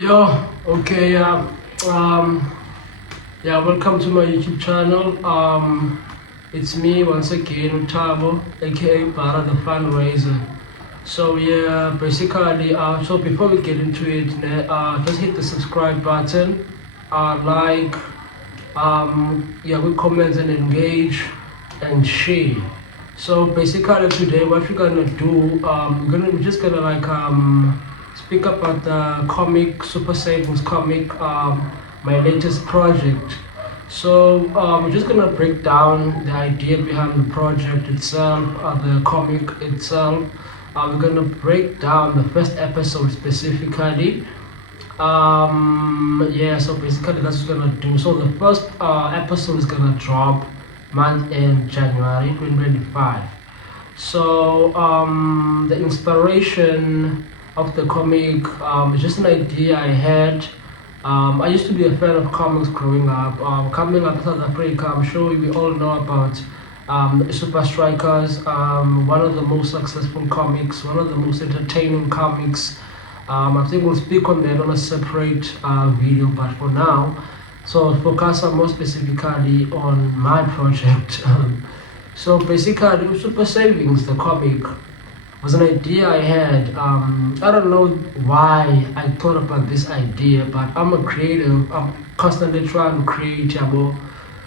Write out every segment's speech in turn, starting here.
Yo, okay, um, yeah, welcome to my YouTube channel. It's me once again, Thabo, aka BharaDaFundraiser. So yeah, basically, so before we get into it, just hit the subscribe button, like, yeah, we comment and engage and share. So basically today, what we're gonna do, we're just gonna like speak about the comic Super Savings comic, my latest project. So we're just gonna break down the idea behind the project itself, the comic itself. We're gonna break down the first episode specifically. Yeah, so basically that's what we're gonna do. So the first episode is gonna drop month in January 2025. So the inspiration of the comic is just an idea I had. I used to be a fan of comics growing up. Coming up in South Africa, I'm sure we all know about the Super Strikers, one of the most successful comics, one of the most entertaining comics. I think we'll speak on that on a separate video, but for now, so focus on more specifically on my project. So basically, Super Savings, the comic, was an idea I had. I don't know why I thought about this idea, but I'm a creative. I'm constantly trying to create.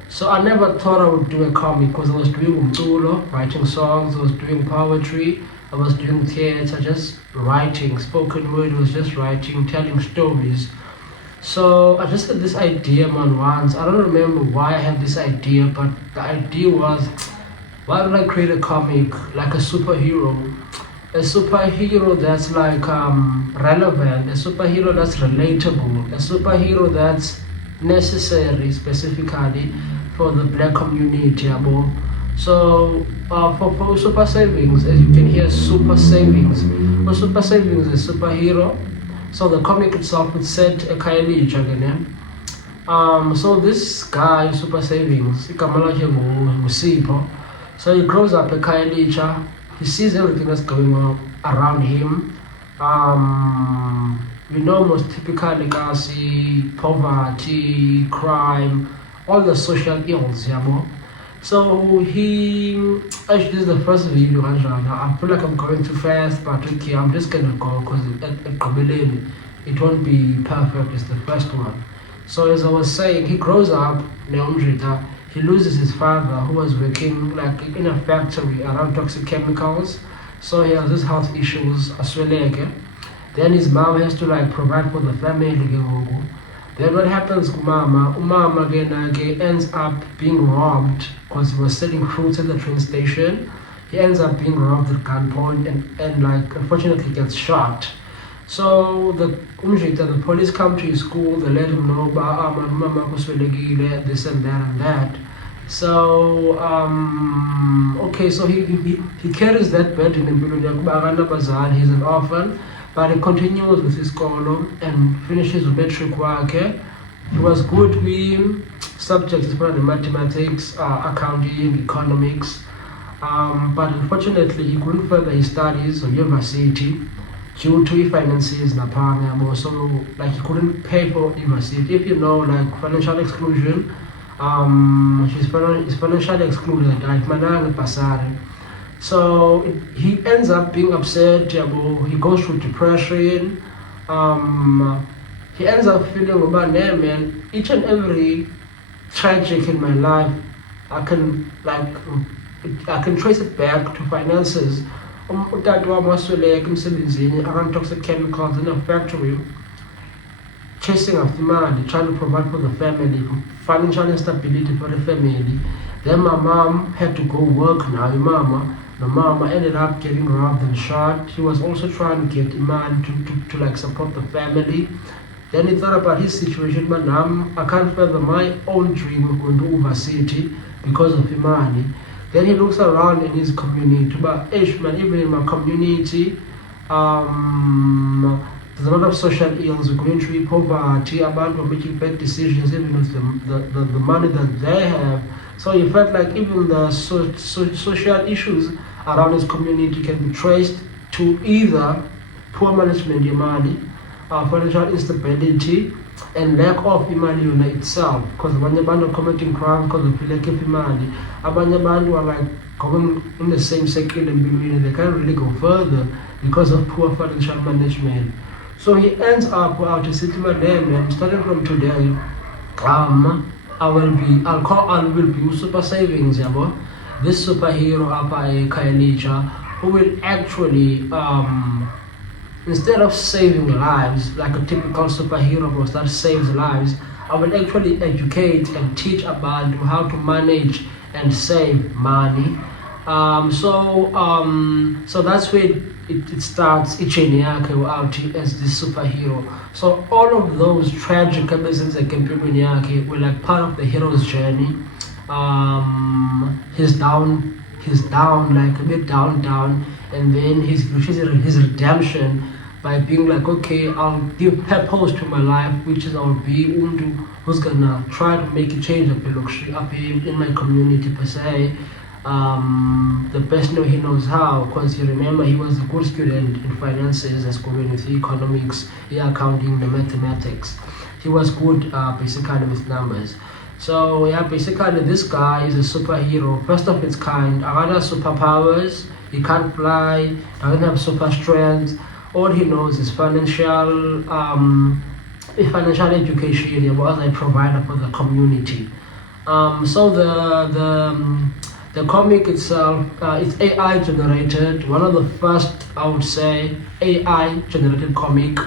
So I never thought I would do a comic because I was doing umculo, writing songs, I was doing poetry, I was doing theatre, just writing, spoken word, I was just writing, telling stories. So I just had this idea man once. I don't remember why I had this idea, but the idea was, why don't I create a comic like a superhero? A superhero that's like relevant, a superhero that's relatable, a superhero that's necessary specifically for the black community. So for Super Savings, as you can hear, Super Savings. For Super Savings is a superhero. So the comic itself is set a Kylie again. So this guy, Super Savings, Sipho. So he grows up a Kylie. He sees everything that's going on around him. Most typically kasi poverty, crime, all the social ills, So he actually, this is the first video. I feel like I'm going too fast, but okay, I'm just gonna go because it won't be perfect. It's the first one. So as I was saying, he grows up, he loses his father who was working like in a factory around toxic chemicals. So he has these health issues as well. Then his mom has to like provide for the family. Then what happens to Mama? Umama again ends up being robbed because he was selling fruits at the train station. He ends up being robbed at gunpoint and like unfortunately gets shot. So the police come to his school, they let him know about Mama this and that and that. So okay, so he carries that burden in he's an orphan, but he continues with his column and finishes with metric work. He was good with subjects for the mathematics, accounting, economics, but unfortunately he couldn't further his studies at university due to finances so like he couldn't pay for university. If you know like financial exclusion, he's financially excluded, like manang pasare. So he ends up being upset, he goes through depression, he ends up feeling about man, each and every tragic in my life, I can trace it back to finances. Utata wami wasweleka emsebenzini around toxic chemicals in a factory, chasing after money, trying to provide for the family, financial instability for the family. Then my mom had to go work now. The mama ended up getting robbed and shot. He was also trying to get money to like support the family. Then he thought about his situation, but now I can't further my own dream of going to university because of money. Then he looks around in his community, but man, even in my community, there's a lot of social ills, we're going through poverty, about making bad decisions, even with the money that they have. So he felt like even the social issues around his community can be traced to either poor management of money financial instability and lack of imali yona itself, because abanye abantu are committing crimes because of lack of imali. Abanye abantu are like going in the same circle and they can't really go further because of poor financial management. So he ends up out to city madam, and starting from today, I will be super savings, yabo. This superhero apa Kailicha, who will actually instead of saving lives like a typical superhero was that saves lives, I will actually educate and teach about how to manage and save money. So that's where it starts Icheniake out as this superhero. So all of those tragic episodes that can be were like part of the hero's journey. He's down, like a bit down, and then his redemption by being like, okay, I'll give purpose to my life, which is I'll be who's gonna try to make a change up in my community per se. The best way he knows how, because you remember he was a good student in finances as school with economics, accounting, the mathematics. He was good basically with numbers. So yeah, basically this guy is a superhero, first of its kind. Other superpowers, he can't fly, doesn't have super strength. All he knows is financial education. He was a provider for the community. So the comic itself, it's AI generated. One of the first, I would say, AI generated comic.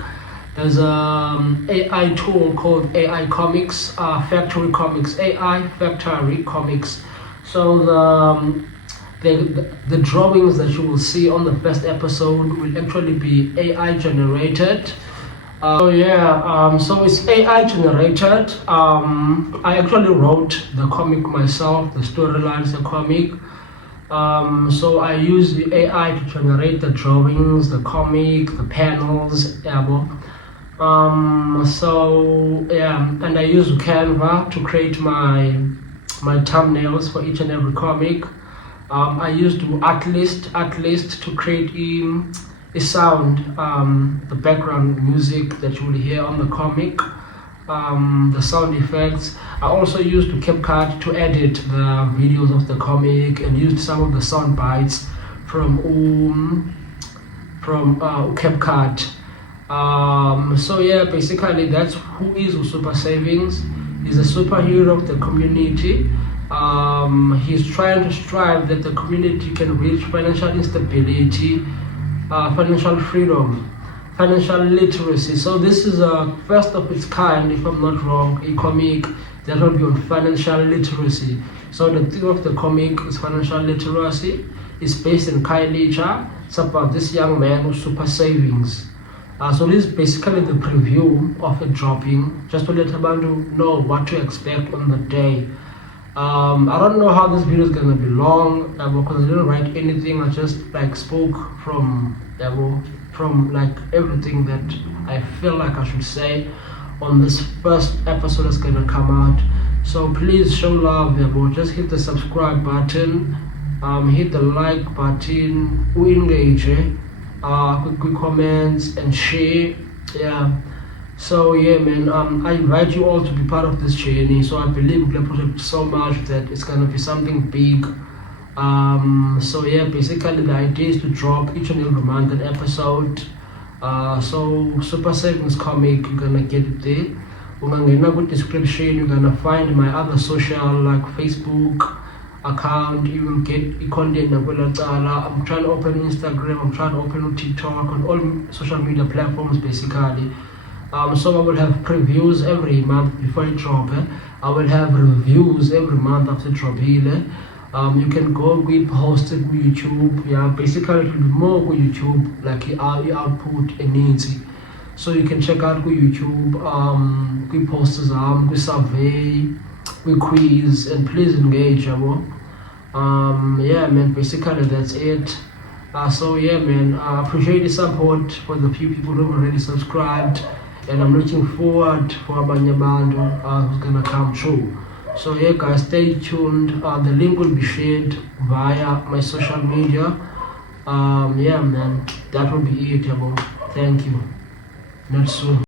There's an AI tool called AI Comics, Factory Comics, AI Factory Comics. So the drawings that you will see on the first episode will actually be AI generated. So it's AI generated. I actually wrote the comic myself, the storylines, the comic. So I use the AI to generate the drawings, the comic, the panels, and I use Canva to create my thumbnails for each and every comic. I used Artlist to create a sound, the background music that you will hear on the comic, the sound effects. I also used CapCut to edit the videos of the comic and used some of the sound bites from CapCut. So yeah, basically that's who is Super Savings. He's a superhero of the community. He's trying to strive that the community can reach financial instability, financial freedom, financial literacy. So this is a first of its kind, if I'm not wrong, a comic that will be on financial literacy. So the theme of the comic is financial literacy. It's based in Kailicha. It's about this young man with super savings. So this is basically the preview of it dropping, just to let everyone know what to expect on the day. I don't know how this video is gonna be long, because I didn't write anything. I just like spoke from like everything that I feel like I should say on this first episode that's gonna come out. So please show love, just hit the subscribe button, hit the like button, engage, quick comments and share. So yeah, man, I invite you all to be part of this journey. So I believe in the project so much that it's gonna be something big. So yeah, basically the idea is to drop each and every month an episode. So Super Savings comic, you're gonna get it there. In the description, you're gonna find my other social like Facebook account. You will get content. I'm trying to open Instagram, I'm trying to open TikTok, on all social media platforms basically. So I will have previews every month before it drop. I will have reviews every month after drop. You can go we post it on YouTube. Basically it will be more on YouTube, like your output and needs. So you can check out YouTube. We posters we survey, we quiz, and please engage. Yeah, man. Basically that's it. So yeah, man. I appreciate the support for the few people who have already subscribed. And I'm looking forward for Abanyabandu who's gonna come true. So yeah, guys, stay tuned. The link will be shared via my social media. Yeah, man, that will be it. Thank you. not so.